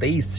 23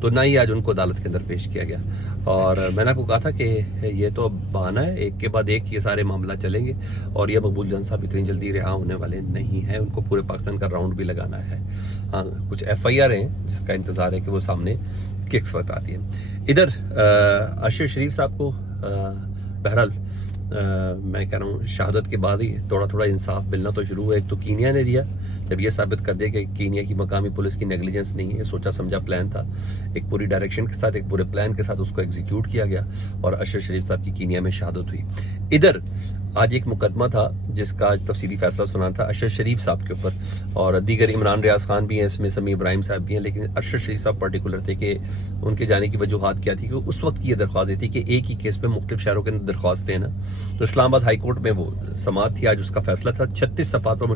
تو نہ ہی آج ان کو عدالت کے اندر پیش کیا گیا. اور میں نے آپ کو کہا تھا کہ یہ تو اب بہانہ ہے, ایک کے بعد ایک یہ سارے معاملہ چلیں گے, اور یہ مقبول جان صاحب اتنی جلدی رہا ہونے والے نہیں ہیں, ان کو پورے پاکستان کا راؤنڈ بھی لگانا ہے. ہاں کچھ FIR ہیں جس کا انتظار ہے کہ وہ سامنے کس وقت آتی ہے. ادھر ارشد شریف صاحب کو بہرحال میں کہہ رہا ہوں شہادت کے بعد ہی تھوڑا تھوڑا انصاف ملنا تو شروع ہوا. ایک تو کینیا نے دیا, جب یہ ثابت کر دیا کہ کینیا کی مقامی پولیس کی نیگلیجنس نہیں ہے, سوچا سمجھا پلان تھا, ایک پوری ڈائریکشن کے ساتھ, ایک پورے پلان کے ساتھ اس کو ایگزیکیوٹ کیا گیا, اور ارشد شریف صاحب کی کینیا میں شہادت ہوئی. ادھر آج ایک مقدمہ تھا جس کا آج تفصیلی فیصلہ سنا تھا ارشد شریف صاحب کے اوپر, اور دیگر عمران ریاض خان بھی ہیں اس میں, سمیع ابراہیم صاحب بھی ہیں, لیکن ارشد شریف صاحب پرٹیکولر تھے کہ ان کے جانے کی وجوہات کیا تھی. کہ اس وقت کی یہ درخواست تھی کہ ایک ہی کیس میں مختلف شہروں کے اندر درخواستیں ہیں نا, تو اسلام آباد ہائی کورٹ میں وہ سماعت تھی, آج اس کا فیصلہ تھا. 36 صفحات پر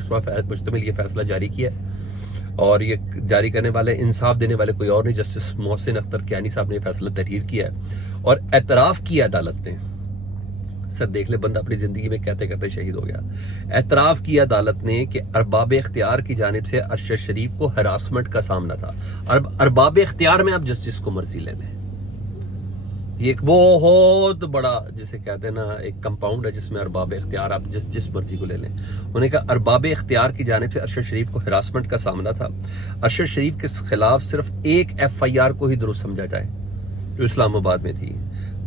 مشتمل یہ فیصلہ جاری کیا ہے, اور یہ جاری کرنے والے, انصاف دینے والے کوئی اور نہیں, جسٹس محسن اختر کیانی صاحب نے یہ فیصلہ تحریر کیا ہے, اور اعتراف کیا عدالت نے. سر دیکھ لے, بندہ اپنی زندگی میں کہتے کہتے شہید ہو گیا. اعتراف کیا عدالت نے کہ ارباب اختیار کی جانب سے ارشد شریف کو ہراسمنٹ کا سامنا تھا. ارباب اختیار میں آپ جس کو مرضی لے لیں, یہ ایک بہت بڑا جسے کہتے ہیں نا ایک کمپاؤنڈ ہے جس میں ارباب اختیار آپ جس مرضی کو لے لیں. انہوں نے کہا ارباب اختیار کی جانب سے ارشد شریف کو ہراسمنٹ کا سامنا تھا. ارشد شریف کے خلاف صرف ایک FIR کو ہی درست سمجھا جائے جو اسلام آباد میں تھی,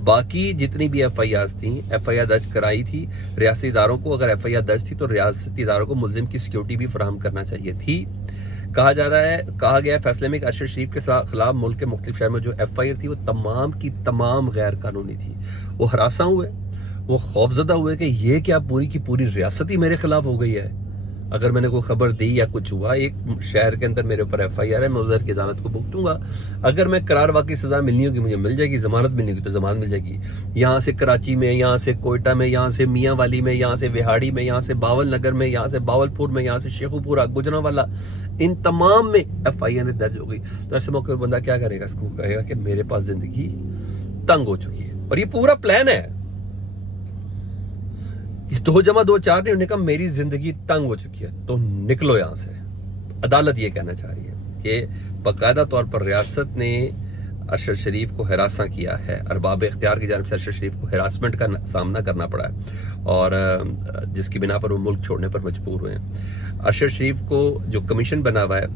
باقی جتنی بھی FIRs تھیں, FIR درج کرائی تھی ریاستی اداروں کو. اگر FIR درج تھی تو ریاستی اداروں کو ملزم کی سیکیورٹی بھی فراہم کرنا چاہیے تھی. کہا گیا ہے فیصلے میں کہ ارشد شریف کے خلاف ملک کے مختلف شہروں میں جو FIR تھی وہ تمام کی تمام غیر قانونی تھی. وہ ہراساں ہوئے, وہ خوفزدہ ہوئے کہ یہ کیا پوری کی پوری ریاست ہی میرے خلاف ہو گئی ہے. اگر میں نے کوئی خبر دی یا کچھ ہوا, ایک شہر کے اندر میرے اوپر FIR ہے, میں ادھر کی عدالت کو بھگتوں گا. اگر میں قرار واقعی سزا ملنی ہوگی مجھے مل جائے گی, ضمانت ملنی ہوگی تو ضمانت مل جائے گی. یہاں سے کراچی میں, یہاں سے کوئٹہ میں, یہاں سے میاں والی میں, یہاں سے وہاڑی میں, یہاں سے باول نگر میں, یہاں سے باولپور میں, یہاں سے شیخو پورہ, گجرانوالہ, ان تمام میں FIR درج ہو گئی. تو ایسے موقع پر بندہ کیا کرے گا, اس کو کہے گا کہ میرے پاس زندگی تنگ ہو چکی ہے. اور یہ پورا پلان ہے, یہ 2 + 2 4 نہیں, انہوں نے کہا میری زندگی تنگ ہو چکی ہے تو نکلو یہاں سے. عدالت یہ کہنا چاہ رہی ہے کہ باقاعدہ طور پر ریاست نے ارشد شریف کو ہراساں کیا ہے, ارباب اختیار کی جانب سے ارشد شریف کو ہراسمنٹ کا سامنا کرنا پڑا ہے, اور جس کی بنا پر وہ ملک چھوڑنے پر مجبور ہوئے ہیں. ارشد شریف کو جو کمیشن بنا ہوا ہے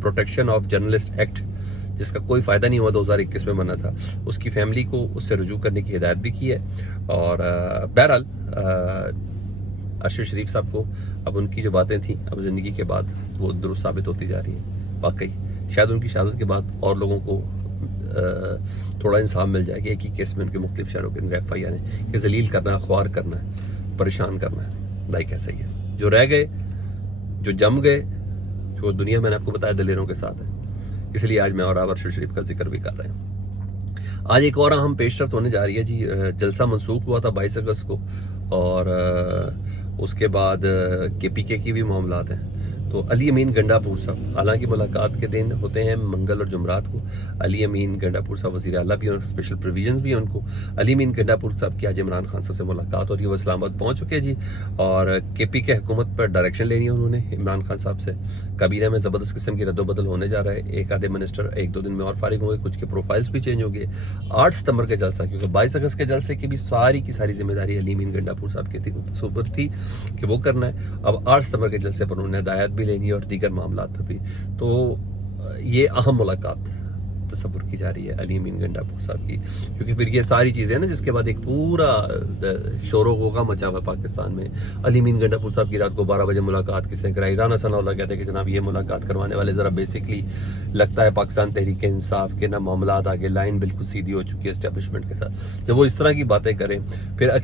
پروٹیکشن آف جرنلسٹ ایکٹ, جس کا کوئی فائدہ نہیں ہوا, 2021 میں بنا تھا, اس کی فیملی کو اس سے رجوع کرنے کی ہدایت بھی کی ہے. اور بہرحال ارشد شریف صاحب کو اب ان کی جو باتیں تھیں اب زندگی کے بعد وہ درست ثابت ہوتی جا رہی ہیں. واقعی شاید ان کی شہادت کے بعد اور لوگوں کو تھوڑا انصاف مل جائے کہ ایک ہی کیس میں ان کے مختلف شہروں کے اندر FIR ہیں کہ ذلیل کرنا ہے, خوار کرنا ہے, پریشان کرنا ہے. لائک ایسا ہی ہے, جو رہ گئے, جو جم گئے, جو دنیا میں نے آپ کو بتایا دلیروں کے ساتھ ہے. اس لیے آج میں اور آپ ارشد شریف کا ذکر بھی کر رہے ہیں. آج ایک اور اہم پیش رفت ہونے جا رہی ہے جی. جلسہ منسوخ ہوا تھا 22 اگست کو, اور اس کے بعد KPK کی بھی معاملات ہیں. تو علی امین گنڈاپور صاحب, حالانکہ ملاقات کے دن ہوتے ہیں منگل اور جمعرات کو, علی امین گنڈاپور صاحب وزیر اعلیٰ بھی ہیں اور اسپیشل پروویژنز بھی ہیں ان کو. علی امین گنڈاپور صاحب کی آج عمران خان صاحب سے ملاقات ہو رہی ہے, وہ اسلام آباد پہنچ چکے جی, اور KPK حکومت پر ڈائریکشن لینی ہے انہوں نے عمران خان صاحب سے. کابینہ میں زبردست قسم کی رد و بدل ہونے جا رہا ہے, ایک آدھے منسٹر 1-2 دن میں اور فارغ ہوں گے, کچھ کے پروفائلز بھی چینج ہوں گے. 8 ستمبر کے جلسہ, کیونکہ 22 اگست کے جلسے کی بھی ساری کی ساری ذمہ داری علی امین گنڈاپور صاحب کے اوپر تھی کہ وہ کرنا ہے. اب 8 ستمبر کے جلسے پر انہوں نے ہدایت بھی لینی ہے اور دیگر معاملات پر بھی. تو یہ اہم ملاقات تصور کی جا رہی ہے علی امین گنڈاپور صاحب کی, کیونکہ پھر یہ ساری چیزیں نا جس کے بعد ایک پورا شور و غوغا مچا ہوا پاکستان میں. علی امین گنڈاپور صاحب کی رات کو 12 بجے ملاقات کس نے کرائی, رانا ثناء اللہ کہتے ہیں کہ جناب یہ ملاقات کروانے والے ذرا بیسکلی لگتا ہے پاکستان تحریک انصاف کے نا معاملات آگے, لائن بالکل سیدھی ہو چکی ہے اسٹیبلشمنٹ کے ساتھ. جب وہ اس طرح کی باتیں کریں, پھر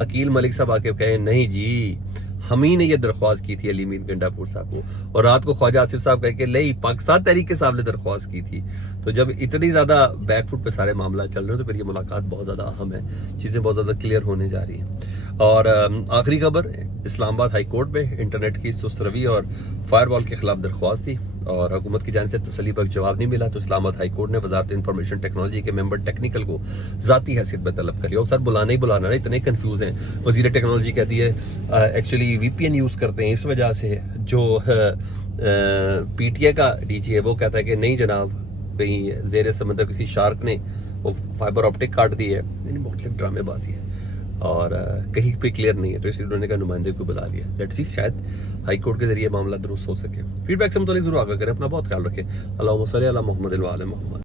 عقیل ملک صاحب آ کے کہیں نہیں جی ہم ہی نے یہ درخواست کی تھی علی امین گنڈاپور صاحب کو, اور رات کو خواجہ آصف صاحب کہہ کے لئی پاکستان تحریک کے صاحب نے درخواست کی تھی. تو جب اتنی زیادہ بیک فٹ پہ سارے معاملات چل رہے ہیں تو پھر یہ ملاقات بہت زیادہ اہم ہے, چیزیں بہت زیادہ کلیئر ہونے جا رہی ہیں. اور آخری خبر, اسلام آباد ہائی کورٹ میں انٹرنیٹ کی سست روی اور فائر وال کے خلاف درخواست تھی اور حکومت کی جانب سے تسلی بخش جواب نہیں ملا, تو اسلام آباد ہائی کورٹ نے وزارت انفارمیشن ٹیکنالوجی کے ممبر ٹیکنیکل کو ذاتی حیثیت میں طلب کر لیا. اور سر بلانا ہی بلانا ہے, اتنے کنفیوز ہیں. وزیر ٹیکنالوجی کہتی ہے ایکچولی VPN یوز کرتے ہیں اس وجہ سے, جو PTI کا DG ہے وہ کہتا ہے کہ نہیں جناب کہیں زیر سمندر کسی شارک نے وہ فائبر آپٹک کاٹ دی ہے، یعنی مختلف ڈرامے بازی ہے اور کہیں پہ کلیئر نہیں ہے، تو اس لیے انہوں نے کہا نمائندے کو بلا دیا. لیٹس سی شاید ہائی کورٹ کے ذریعے معاملہ درست ہو سکے. فیڈ بیک سے متعلق ضرور آگاہ کریں، اپنا بہت خیال رکھیں. اللہم صلی علی محمد و علی محمد.